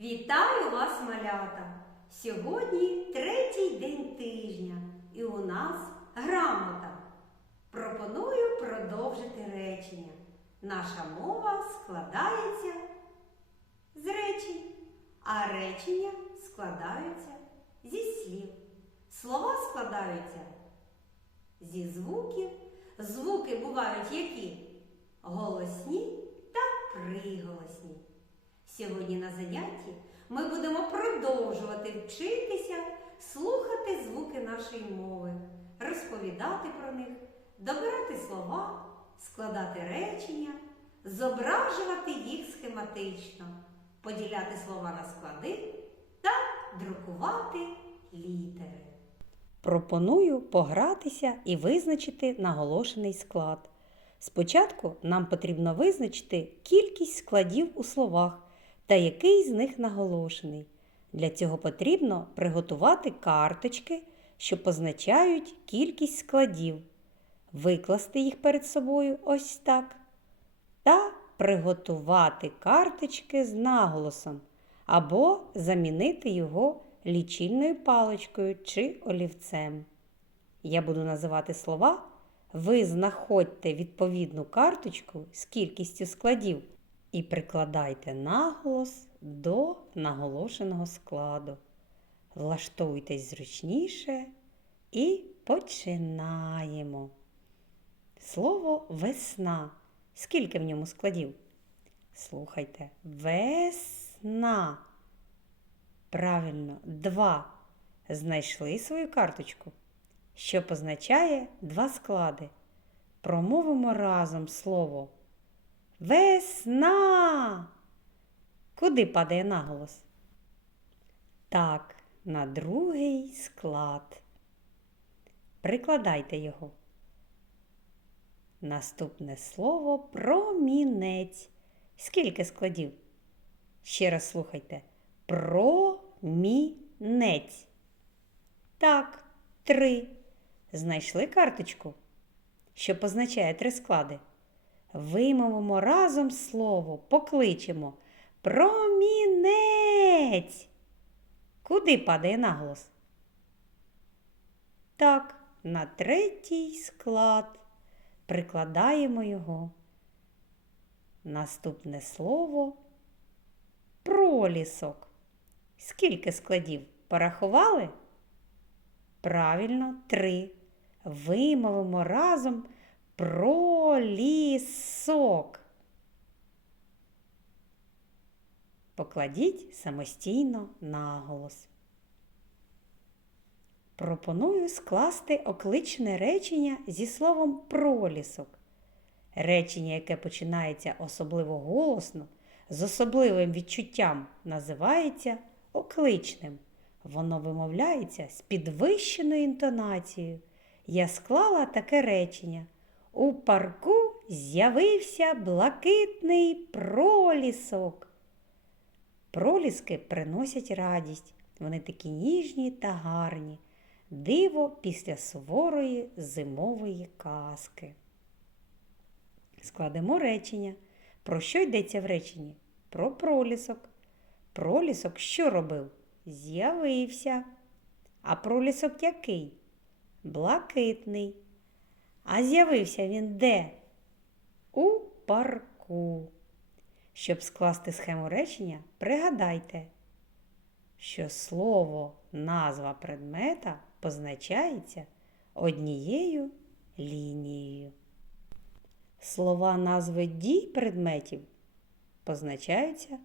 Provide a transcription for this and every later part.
Вітаю вас, малята! Сьогодні третій день тижня, і у нас грамота. Пропоную продовжити речення. Наша мова складається з речень, а речення складаються зі слів. Слова складаються зі звуків. Звуки бувають які? Голосні та приголосні. Сьогодні на занятті ми будемо продовжувати вчитися слухати звуки нашої мови, розповідати про них, добирати слова, складати речення, зображувати їх схематично, поділяти слова на склади та друкувати літери. Пропоную погратися і визначити наголошений склад. Спочатку нам потрібно визначити кількість складів у словах та який з них наголошений. Для цього потрібно приготувати карточки, що позначають кількість складів, викласти їх перед собою ось так. Та приготувати карточки з наголосом або замінити його лічильною паличкою чи олівцем. Я буду називати слова. Ви знаходьте відповідну карточку з кількістю складів і прикладайте наголос до наголошеного складу. Влаштуйтесь зручніше і починаємо. Слово весна. Скільки в ньому складів? Слухайте, весна. Правильно, два. Знайшли свою карточку, що позначає два склади. Промовимо разом слово Весна. Куди падає наголос? Так, на другий склад. Прикладайте його. Наступне слово промінець. Скільки складів? Ще раз слухайте. Промінець. Так, три. Знайшли карточку, що позначає три склади. Вимовимо разом слово, покличемо Промінець. Куди падає наголос? Так, на третій склад. Прикладаємо його. Наступне слово пролісок. Скільки складів порахували? Правильно, три. Вимовимо разом пролісок. Покладіть самостійно наголос. Пропоную скласти окличне речення зі словом пролісок. Речення, яке починається особливо голосно, з особливим відчуттям, називається окличним. Воно вимовляється з підвищеною інтонацією. Я склала таке речення. У парку з'явився блакитний пролісок. Проліски приносять радість. Вони такі ніжні та гарні. Диво після суворої зимової казки. Складемо речення. Про що йдеться в реченні? Про пролісок. Пролісок що робив? З'явився. А пролісок який? Блакитний. А з'явився він де? У парку. Щоб скласти схему речення, пригадайте, що слово назва предмета позначається однією лінією. Слова назви дій предметів позначаються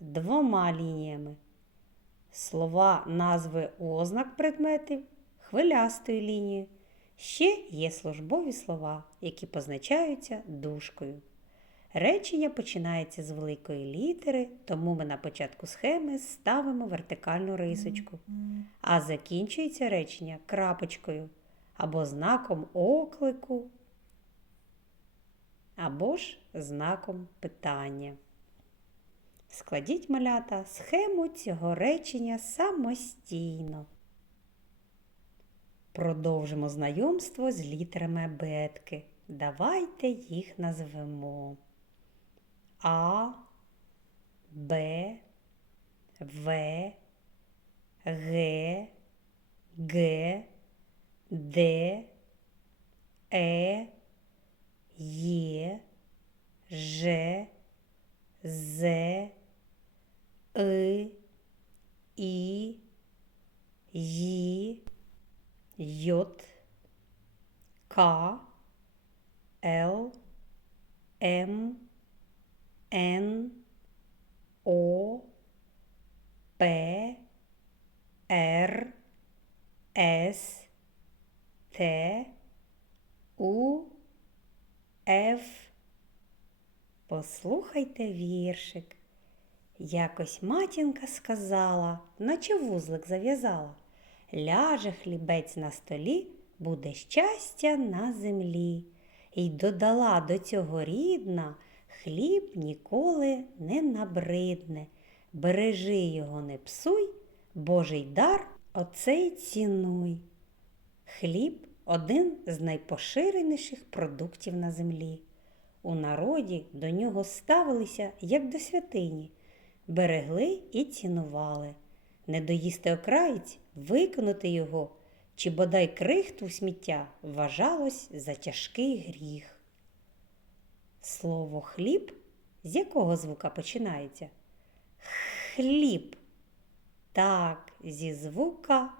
двома лініями. Слова назви ознак предметів хвилястою лінією. Ще є службові слова, які позначаються дужкою. Речення починається з великої літери, тому ми на початку схеми ставимо вертикальну рисочку, а закінчується речення крапочкою або знаком оклику, або ж знаком питання. Складіть малята схему цього речення самостійно. Продовжимо знайомство з літерами абетки. Давайте їх назвемо А, Б, В, Г, Г, Д, Е, Є, Ж, З, И, К, Л, М, Н, О, П, Р, С, Т, У, Ф. Послухайте віршик. Якось матінка сказала, наче вузлик зав'язала. Ляже хлібець на столі, буде щастя на землі. І додала до цього рідна, хліб ніколи не набридне. Бережи його, не псуй, Божий дар оцей цінуй. Хліб один з найпоширеніших продуктів на землі. У народі до нього ставилися як до святині, берегли і цінували. Не доїсти окраєць, виконати його чи бодай крихту сміття вважалось за тяжкий гріх. Слово хліб з якого звука починається? Хліб. Так, зі звука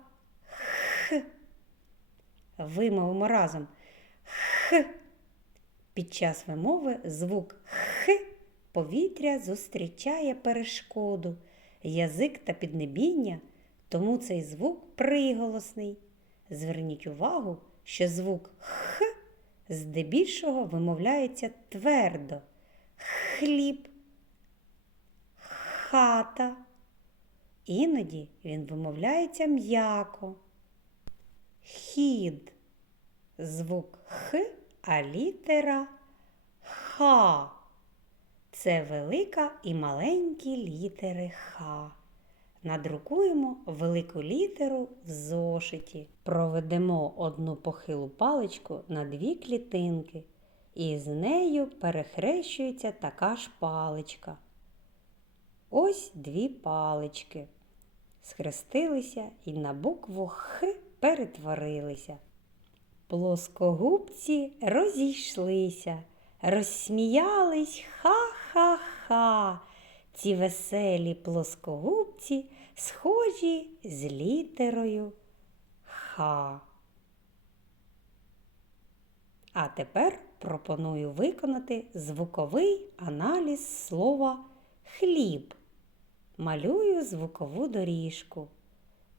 х. Вимовимо разом х. Під час вимови звук х повітря зустрічає перешкоду, язик та піднебіння, тому цей звук приголосний. Зверніть увагу, що звук х здебільшого вимовляється твердо. Хліб, хата. Іноді він вимовляється м'яко. Хід. Звук х, а літера Х. Це велика і маленькі літери Х. Надрукуємо велику літеру в зошиті. Проведемо одну похилу паличку на дві клітинки, і з нею перехрещується така ж паличка. Ось дві палички. Схрестилися і на букву Х перетворилися. Плоскогубці розійшлися, розсміялись ха-ха-ха. Ці веселі плоскогубці схожі з літерою Х. А тепер пропоную виконати звуковий аналіз слова хліб. Малюю звукову доріжку.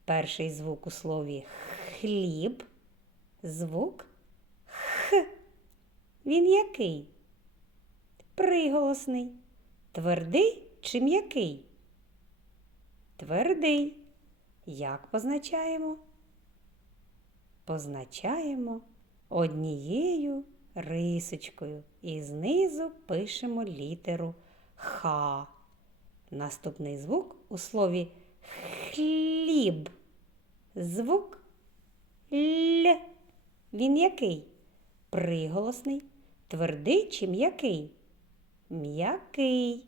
Перший звук у слові хліб. Звук Х. Він який? Приголосний. Твердий чи м'який? Твердий. Як позначаємо? Позначаємо однією рисочкою і знизу пишемо літеру Х. Наступний звук у слові хліб. Звук Л. Він який? Приголосний, твердий чи м'який? М'який.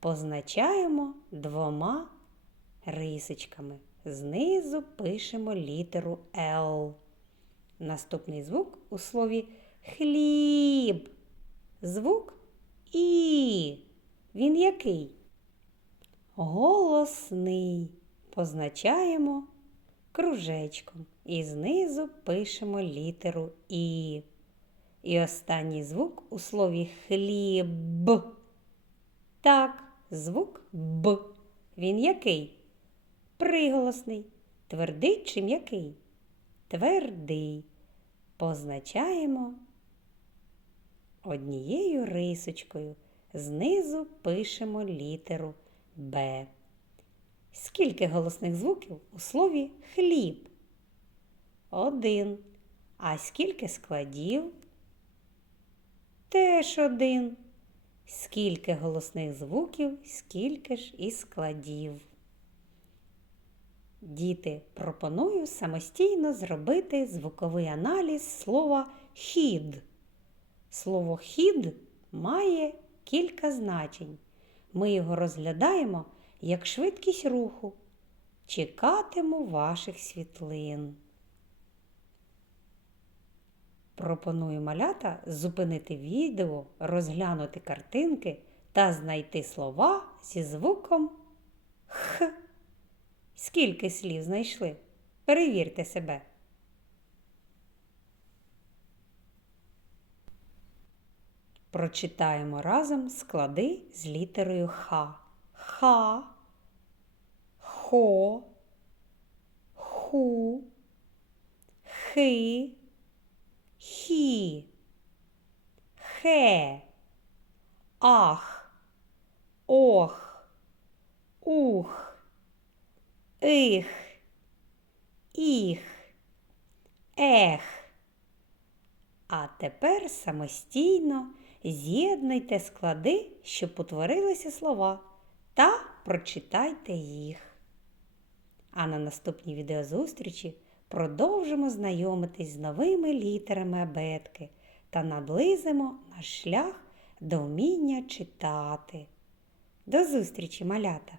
Позначаємо двома рисочками. Знизу пишемо літеру Л. Наступний звук у слові хліб. Звук І. Він який? Голосний. Позначаємо кружечком і знизу пишемо літеру І. І останній звук у слові хліб. Так, звук Б. Він який? Приголосний. Твердий чи м'який? Твердий. Позначаємо однією рисочкою. Знизу пишемо літеру Б. Скільки голосних звуків у слові хліб? Один. А скільки складів? Теж один. Скільки голосних звуків, скільки ж і складів. Діти, пропоную самостійно зробити звуковий аналіз слова хід. Слово хід має кілька значень. Ми його розглядаємо як швидкість руху. Чекатиму ваших світлин. Пропоную малята зупинити відео, розглянути картинки та знайти слова зі звуком Х. Скільки слів знайшли? Перевірте себе. Прочитаємо разом склади з літерою Х. Ха, хо, ху, хи, хі, хе, ах, ох, ух, их, їх, ех. А тепер самостійно з'єднуйте склади, щоб утворилися слова, та прочитайте їх. А на наступній відеозустрічі продовжимо знайомитись з новими літерами абетки та наблизимо наш шлях до вміння читати. До зустрічі, малята!